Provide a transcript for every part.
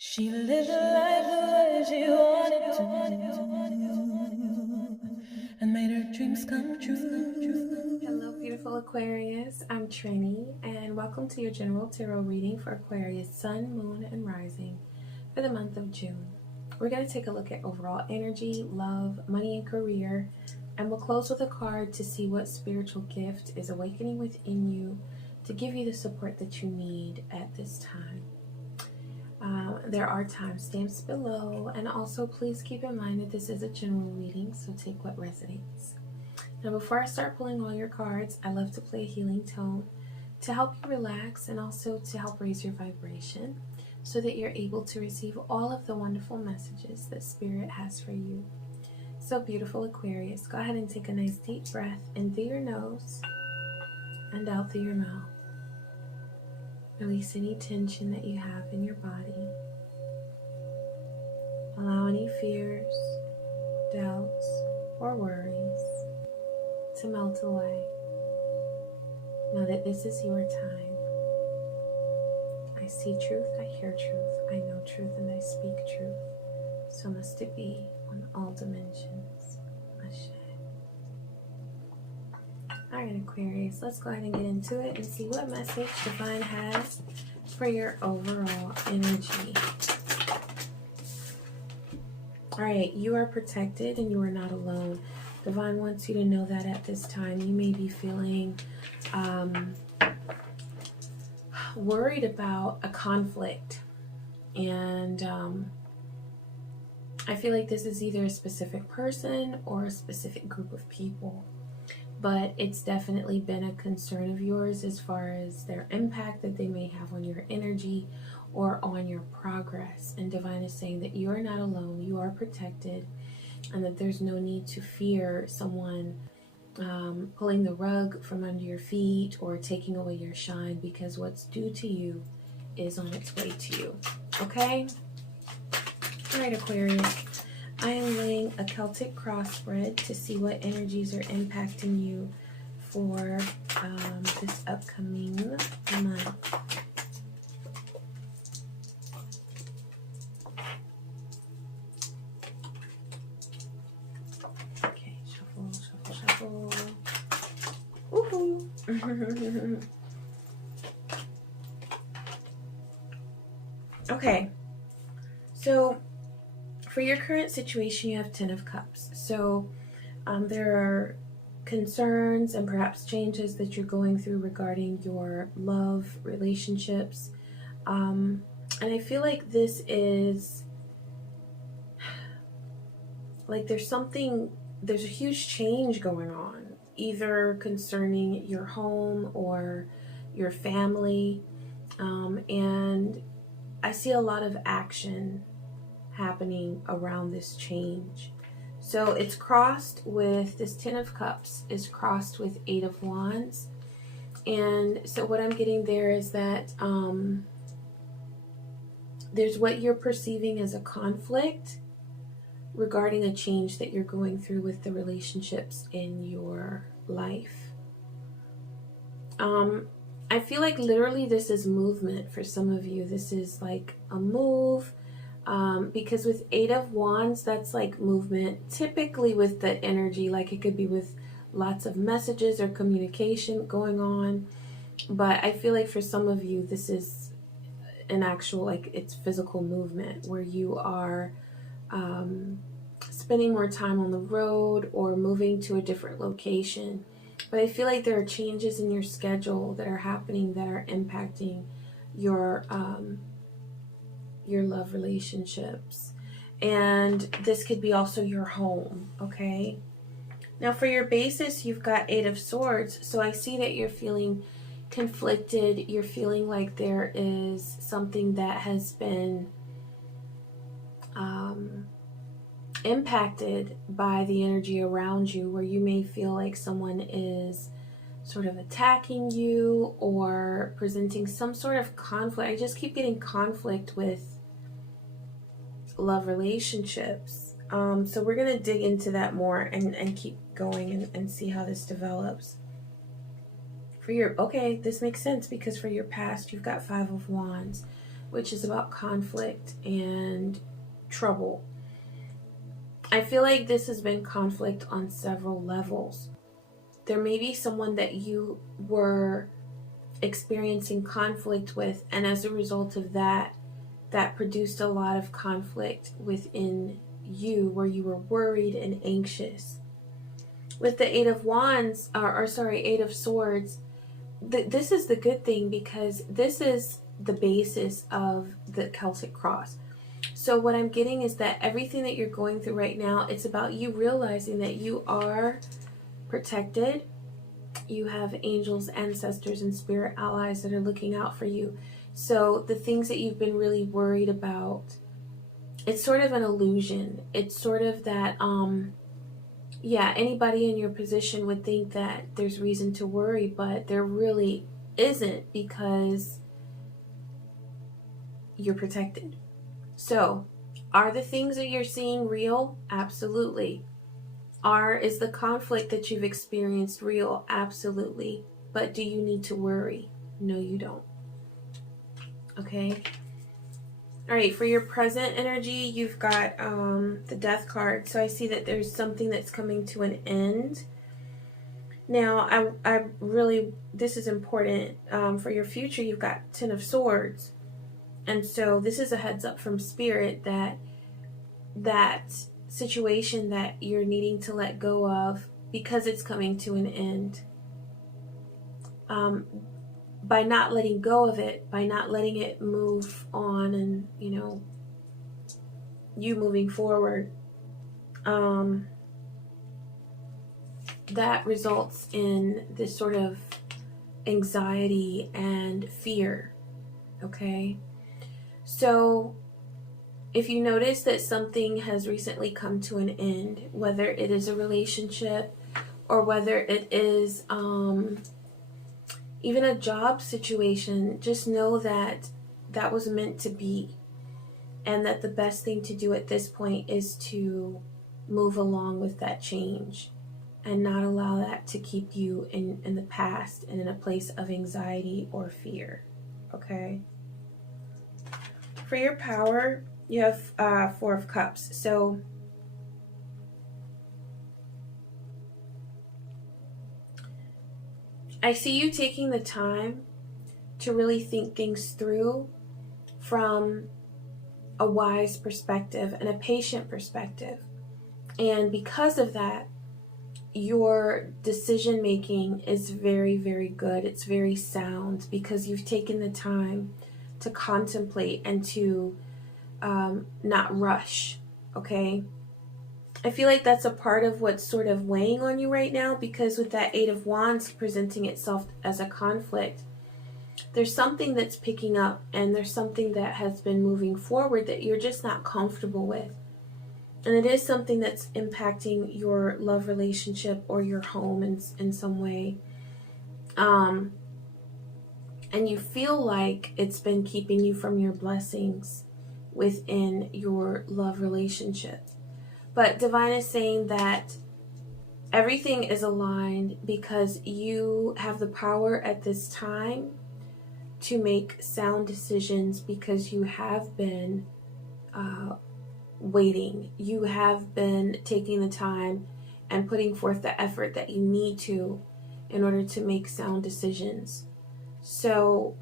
She lived life the way she wanted to and made her dreams come true. Hello, beautiful Aquarius. I'm Trini, and welcome to your general tarot reading for Aquarius Sun, Moon, and Rising for the month of June. We're going to take a look at overall energy, love, money, and career, and we'll close with a card to see what spiritual gift is awakening within you to give you the support that you need at this time. There are timestamps below, and also please keep in mind that this is a general reading, so take what resonates. Now, before I start pulling all your cards, I love to play a healing tone to help you relax and also to help raise your vibration so that you're able to receive all of the wonderful messages that Spirit has for you. So, beautiful Aquarius, go ahead and take a nice deep breath in through your nose and out through your mouth. Release any tension that you have in your body. Allow any fears, doubts, or worries to melt away. Know that this is your time. I see truth, I hear truth, I know truth, and I speak truth. So must it be on all dimensions. Ashe. Alright, Aquarius, let's go ahead and get into it and see what message Divine has for your overall energy. Alright, you are protected and you are not alone. Divine wants you to know that at this time you may be feeling worried about a conflict. And I feel like this is either a specific person or a specific group of people. But it's definitely been a concern of yours as far as their impact that they may have on your energy or on your progress. And Divine is saying that you are not alone, you are protected, and that there's no need to fear someone pulling the rug from under your feet or taking away your shine, because what's due to you is on its way to you. Okay? All right, Aquarius. I am laying a Celtic cross spread to see what energies are impacting you for this upcoming month. Okay, shuffle, shuffle, shuffle. Woohoo! Okay, so for your current situation, you have 10 of Cups. So there are concerns and perhaps changes that you're going through regarding your love relationships. And I feel like this is like there's a huge change going on, either concerning your home or your family. And I see a lot of action happening around this change. So it's crossed with this 10 of Cups is crossed with 8 of Wands. And so what I'm getting there is that there's what you're perceiving as a conflict regarding a change that you're going through with the relationships in your life. I feel like literally this is movement for some of you. This is like a move. Because with 8 of Wands, that's like movement. Typically with the energy, like it could be with lots of messages or communication going on. But I feel like for some of you, this is an actual, like it's physical movement where you are spending more time on the road or moving to a different location. But I feel like there are changes in your schedule that are happening that are impacting your love relationships, and this could be also your home. Okay, now for your basis, you've got 8 of Swords. So I see that you're feeling conflicted. You're feeling like there is something that has been impacted by the energy around you, where you may feel like someone is sort of attacking you or presenting some sort of conflict. I just keep getting conflict with love relationships. So we're going to dig into that more and keep going and see how this develops. For your, okay, this makes sense because for your past, you've got 5 of Wands. which is about conflict and trouble. I feel like this has been conflict on several levels. There may be someone that you were experiencing conflict with, and as a result of that, that produced a lot of conflict within you, where you were worried and anxious. With the Eight of Wands, Eight of Swords, this is the good thing, because this is the basis of the Celtic cross. So what I'm getting is that everything that you're going through right now, it's about you realizing that you are protected. You have angels, ancestors, and spirit allies that are looking out for you. So the things that you've been really worried about, it's sort of an illusion. It's sort of that, yeah, anybody in your position would think that there's reason to worry, but there really isn't, because you're protected. So, are the things that you're seeing real? Absolutely. Is the conflict that you've experienced real? Absolutely. But do you need to worry? No, you don't. Okay. All right, for your present energy, you've got the Death card. So I see that there's something that's coming to an end. Now, I really, this is important. For your future, you've got Ten of Swords. And so this is a heads up from Spirit that that situation that you're needing to let go of, because it's coming to an end, by not letting go of it, by not letting it move on, and you moving forward, that results in this sort of anxiety and fear. Okay, so if you notice that something has recently come to an end, whether it is a relationship or whether it is even a job situation, just know that that was meant to be, and that the best thing to do at this point is to move along with that change and not allow that to keep you in the past and in a place of anxiety or fear. Okay? For your power, you have Four of Cups. So I see you taking the time to really think things through from a wise perspective and a patient perspective. And because of that, your decision making is very, very good. It's very sound, because you've taken the time to contemplate and to not rush. Okay, I feel like that's a part of what's sort of weighing on you right now, because with that Eight of Wands presenting itself as a conflict, there's something that's picking up, and there's something that has been moving forward that you're just not comfortable with. And it is something that's impacting your love relationship or your home in some way. And you feel like it's been keeping you from your blessings within your love relationship. But Divine is saying that everything is aligned, because you have the power at this time to make sound decisions, because you have been waiting. You have been taking the time and putting forth the effort that you need to in order to make sound decisions. So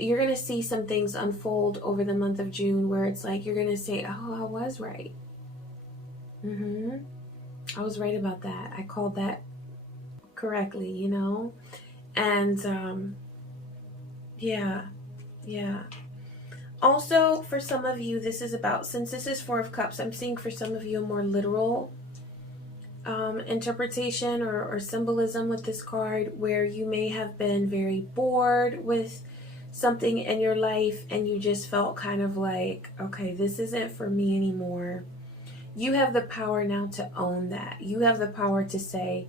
you're going to see some things unfold over the month of June where it's like you're going to say, oh, I was right. I was right about that. I called that correctly, And yeah. Also, for some of you, this is about, since this is Four of Cups, I'm seeing for some of you a more literal interpretation or symbolism with this card, where you may have been very bored with something in your life and you just felt kind of like, okay, this isn't for me anymore. You have the power now to own that. You have the power to say,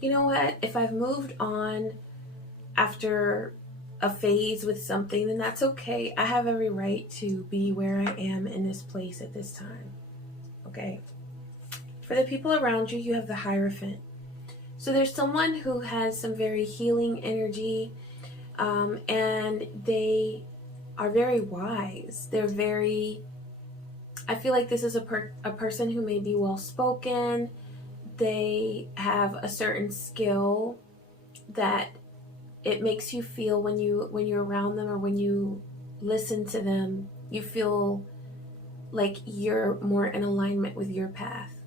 you know what, if I've moved on after a phase with something, then that's okay. I have every right to be where I am in this place at this time. Okay. For the people around you, you have the Hierophant. So there's someone who has some very healing energy, and they are very wise. They're very, I feel like this is a person who may be well spoken. They have a certain skill that it makes you feel when you're around them or when you listen to them, you feel like you're more in alignment with your path.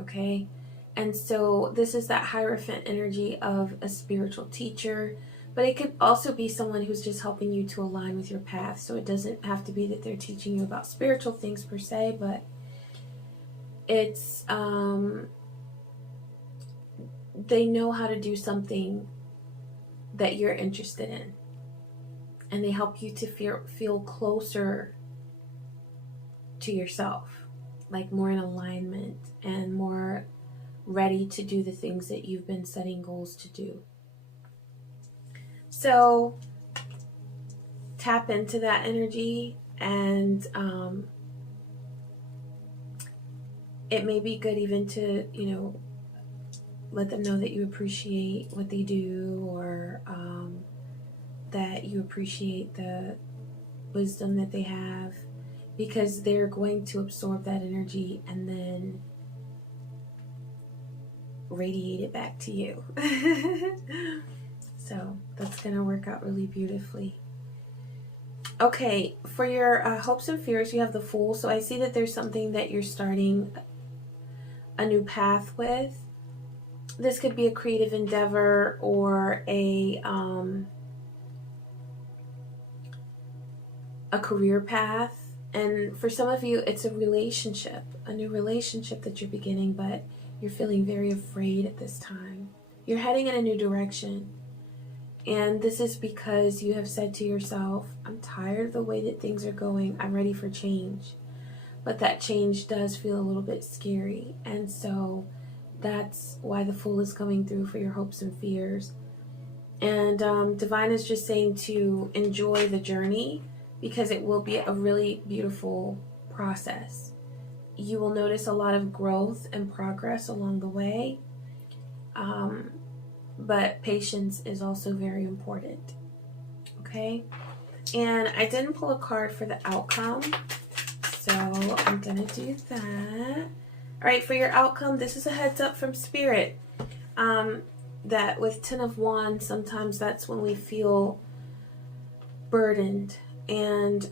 Okay? And so this is that Hierophant energy of a spiritual teacher, but it could also be someone who's just helping you to align with your path. So it doesn't have to be that they're teaching you about spiritual things per se, but it's they know how to do something that you're interested in, and they help you to feel closer to yourself, like more in alignment and more ready to do the things that you've been setting goals to do. So tap into that energy, and it may be good even to, let them know that you appreciate what they do, or that you appreciate the wisdom that they have, because they're going to absorb that energy and then radiate it back to you. So that's going to work out really beautifully. Okay, for your hopes and fears, you have the Fool. So I see that there's something that you're starting a new path with. This could be a creative endeavor or a career path. And for some of you, it's a relationship, a new relationship that you're beginning, but you're feeling very afraid at this time. You're heading in a new direction. And this is because you have said to yourself, I'm tired of the way that things are going. I'm ready for change. But that change does feel a little bit scary. And so that's why the Fool is coming through for your hopes and fears. And Divine is just saying to enjoy the journey, because it will be a really beautiful process. You will notice a lot of growth and progress along the way. But patience is also very important. Okay? And I didn't pull a card for the outcome, so I'm going to do that. All right, for your outcome, this is a heads up from Spirit. That with 10 of Wands, sometimes that's when we feel burdened. And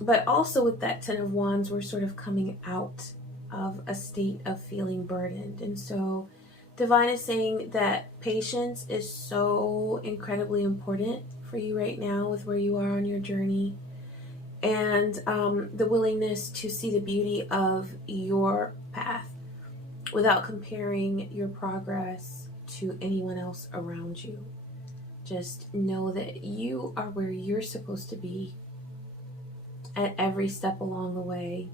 but also with that 10 of Wands, we're sort of coming out of a state of feeling burdened. And so Divine is saying that patience is so incredibly important for you right now with where you are on your journey, and the willingness to see the beauty of your path without comparing your progress to anyone else around you. Just know that you are where you're supposed to be at every step along the way.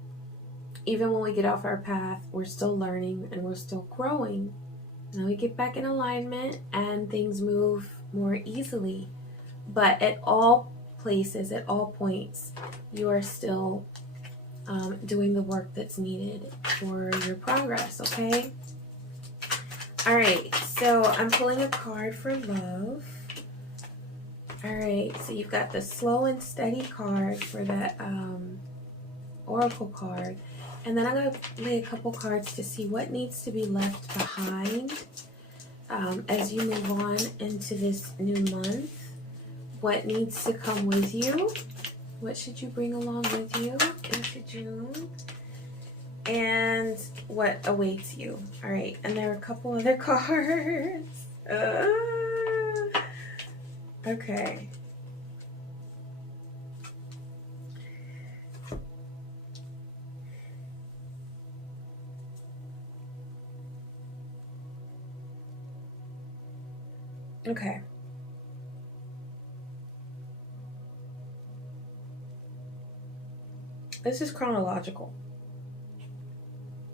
Even when we get off our path, we're still learning and we're still growing. Now we get back in alignment and things move more easily. But at all places, at all points, you are still doing the work that's needed for your progress, okay? All right, so I'm pulling a card for love. All right, so you've got the Slow and Steady card for that Oracle card. And then I'm going to lay a couple cards to see what needs to be left behind as you move on into this new month. What needs to come with you? What should you bring along with you into June? And what awaits you? All right, and there are a couple other cards. Okay. Okay. This is chronological.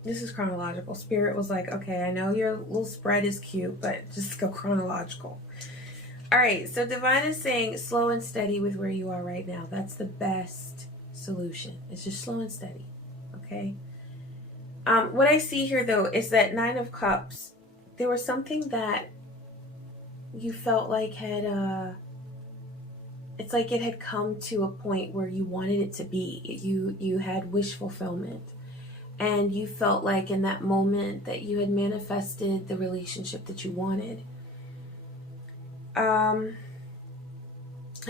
This is chronological. Spirit was like, okay, I know your little spread is cute, but just go chronological. All right, so Divine is saying slow and steady with where you are right now. That's the best solution. It's just slow and steady, okay? What I see here, though, is that 9 of Cups, there was something that you felt like had it's like it had come to a point where you wanted it to be. You had wish fulfillment, and you felt like in that moment that you had manifested the relationship that you wanted. I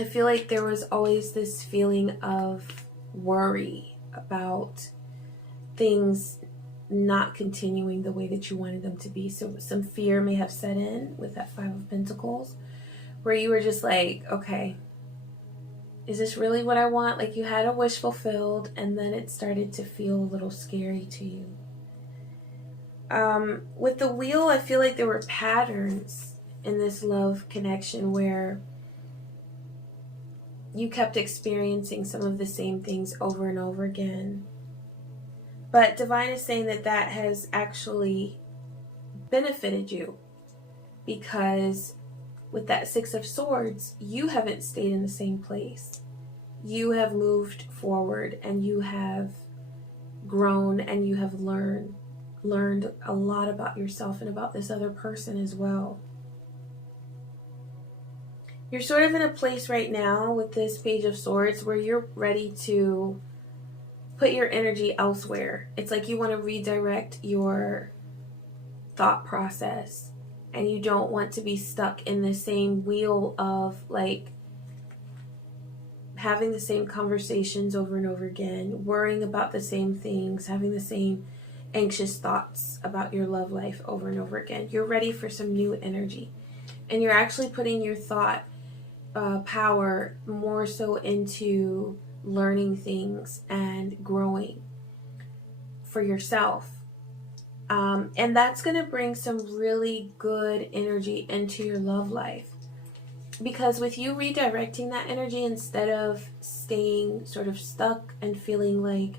feel like there was always this feeling of worry about things not continuing the way that you wanted them to be. So some fear may have set in with that Five of Pentacles, where you were just like, okay, is this really what I want? Like you had a wish fulfilled, and then it started to feel a little scary to you. With the Wheel, I feel like there were patterns in this love connection where you kept experiencing some of the same things over and over again. But Divine is saying that that has actually benefited you, because with that Six of Swords, you haven't stayed in the same place. You have moved forward, and you have grown, and you have learned a lot about yourself and about this other person as well. You're sort of in a place right now with this Page of Swords where you're ready to put your energy elsewhere. It's like you want to redirect your thought process, and you don't want to be stuck in the same wheel of like having the same conversations over and over again, worrying about the same things, having the same anxious thoughts about your love life over and over again. You're ready for some new energy, and you're actually putting your thought power more so into learning things and growing for yourself. And that's going to bring some really good energy into your love life, because with you redirecting that energy, instead of staying sort of stuck and feeling like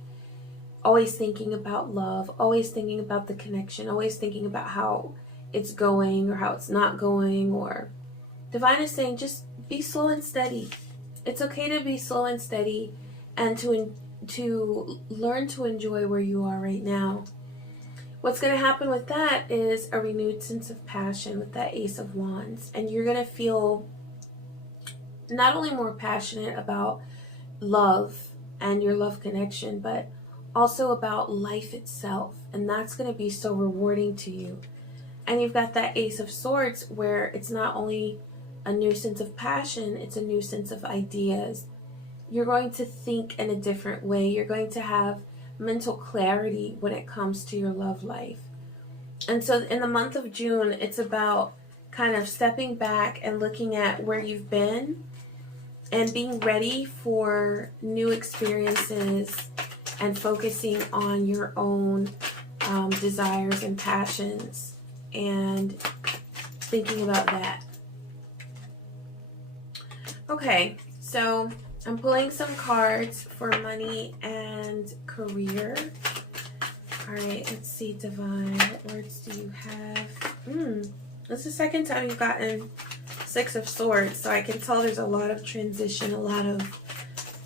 always thinking about love, always thinking about the connection, always thinking about how it's going or how it's not going, or Divine is saying just be slow and steady. It's okay to be slow and steady, and to learn to enjoy where you are right now. What's going to happen with that is a renewed sense of passion with that Ace of Wands, and you're going to feel not only more passionate about love and your love connection, but also about life itself, and that's going to be so rewarding to you. And you've got that Ace of Swords where it's not only a new sense of passion, it's a new sense of ideas. You're going to think in a different way. You're going to have mental clarity when it comes to your love life. And so in the month of June, it's about kind of stepping back and looking at where you've been and being ready for new experiences and focusing on your own desires and passions and thinking about that. Okay, so I'm pulling some cards for money and career. All right, let's see, Divine, what words do you have? This is the second time you've gotten Six of Swords, so I can tell there's a lot of transition, a lot of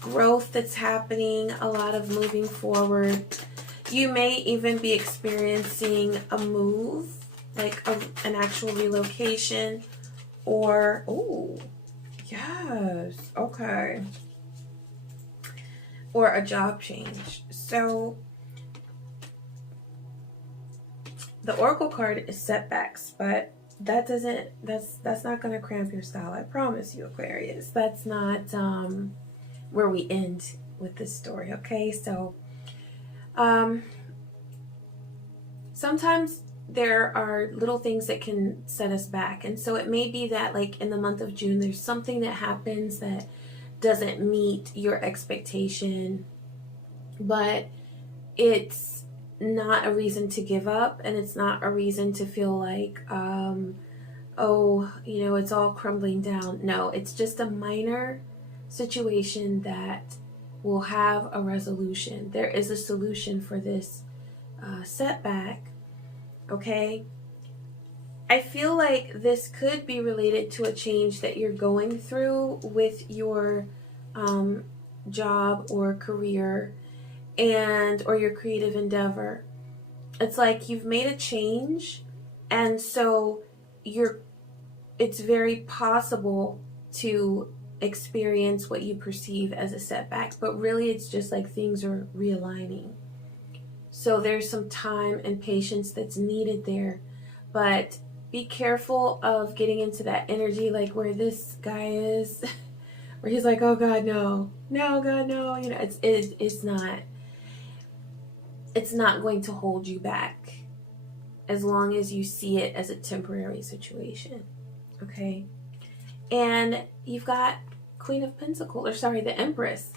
growth that's happening, a lot of moving forward. You may even be experiencing a move, like an actual relocation, or, oh, yes, okay, or a job change. So the Oracle card is setbacks, but that doesn't, that's not going to cramp your style. I promise you, Aquarius. That's not where we end with this story, okay? So sometimes there are little things that can set us back, and so it may be that like in the month of June there's something that happens that doesn't meet your expectation, but it's not a reason to give up, and it's not a reason to feel like oh, you know, it's all crumbling down. No, it's just a minor situation that will have a resolution. There is a solution for this setback. Okay, I feel like this could be related to a change that you're going through with your job or career or your creative endeavor. It's like you've made a change, and so it's very possible to experience what you perceive as a setback, but really it's just like things are realigning. So there's some time and patience that's needed there, but be careful of getting into that energy like where this guy is, where he's like, oh God, no, no, God, no. You know, it's not going to hold you back as long as you see it as a temporary situation. Okay. And you've got Queen of Pentacles, or sorry, the Empress.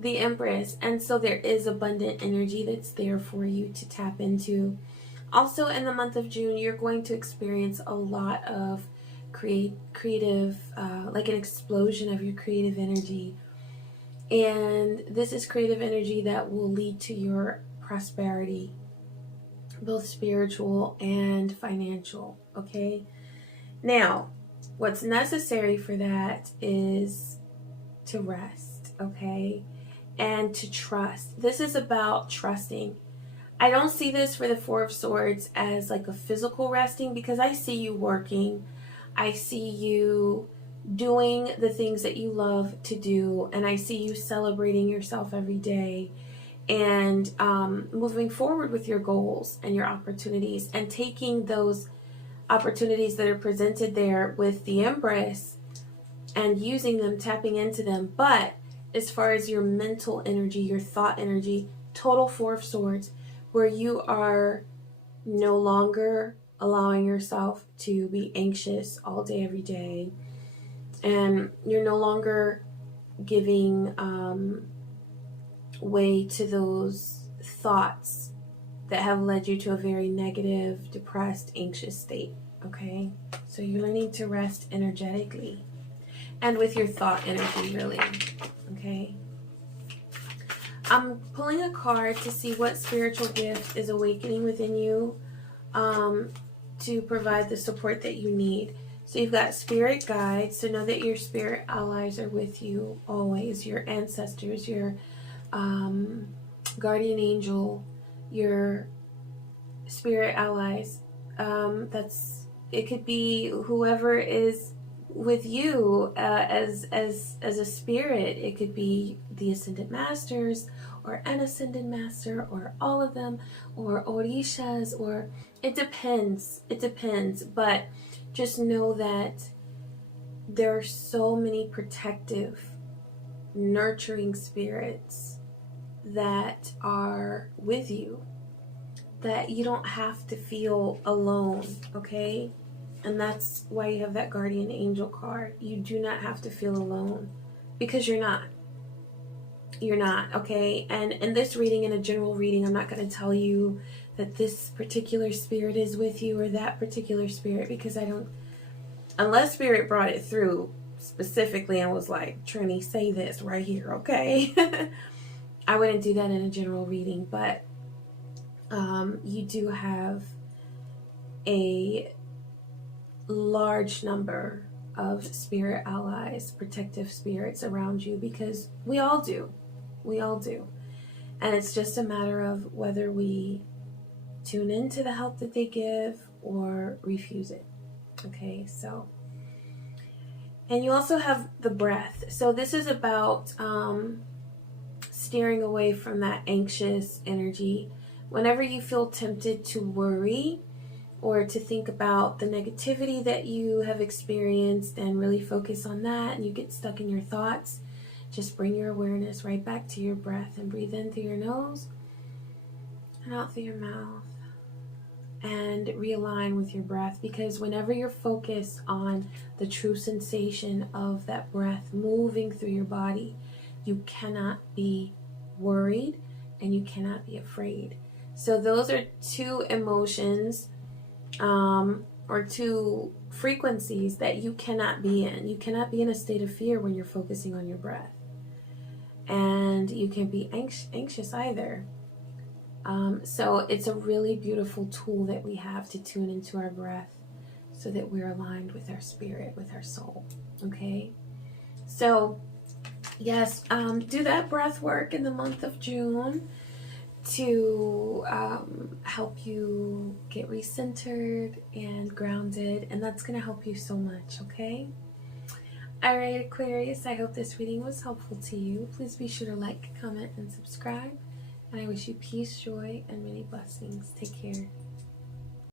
The Empress. And so there is abundant energy that's there for you to tap into. Also in the month of June, you're going to experience a lot of creative, like an explosion of your creative energy. And this is creative energy that will lead to your prosperity, both spiritual and financial. Okay. Now, what's necessary for that is to rest, okay? And to trust. This is about trusting. I don't see this for the Four of Swords as like a physical resting, because I see you working. I see you doing the things that you love to do, and I see you celebrating yourself every day and moving forward with your goals and your opportunities and taking those opportunities that are presented there with the Empress and using them, tapping into them. But as far as your mental energy, your thought energy, total Four of Swords, where you are no longer allowing yourself to be anxious all day, every day, and you're no longer giving way to those thoughts that have led you to a very negative, depressed, anxious state. Okay, so you're learning to rest energetically and with your thought energy, really. Okay, I'm pulling a card to see what spiritual gift is awakening within you to provide the support that you need. So you've got spirit guides, so know that your spirit allies are with you always. Your ancestors, your guardian angel, your spirit allies. It could be whoever is with you as a spirit. It could be the Ascended Masters, or an Ascended Master, or all of them, or Orishas, or it depends. It depends. But just know that there are so many protective, nurturing spirits that are with you, that you don't have to feel alone, okay? And that's why you have that guardian angel card. You do not have to feel alone, because you're not. You're not, okay? And in this reading, in a general reading, I'm not going to tell you that this particular spirit is with you or that particular spirit, because I don't, unless spirit brought it through specifically and was like, Trini, say this right here, okay? I wouldn't do that in a general reading, but you do have a large number of spirit allies, protective spirits around you, because we all do. We all do. And it's just a matter of whether we tune into the help that they give or refuse it. Okay, so. And you also have the breath. So this is about steering away from that anxious energy. Whenever you feel tempted to worry or to think about the negativity that you have experienced and really focus on that, and you get stuck in your thoughts, just bring your awareness right back to your breath and breathe in through your nose and out through your mouth, and realign with your breath. Because whenever you're focused on the true sensation of that breath moving through your body, you cannot be worried and you cannot be afraid. So those are two emotions or two frequencies that you cannot be in. You cannot be in a state of fear when you're focusing on your breath. And you can be anxious either. So it's a really beautiful tool that we have to tune into our breath so that we're aligned with our spirit, with our soul. Okay? So, yes, do that breath work in the month of June to help you get recentered and grounded, and that's going to help you so much, okay? Alright, Aquarius, I hope this reading was helpful to you. Please be sure to like, comment, and subscribe. And I wish you peace, joy, and many blessings. Take care.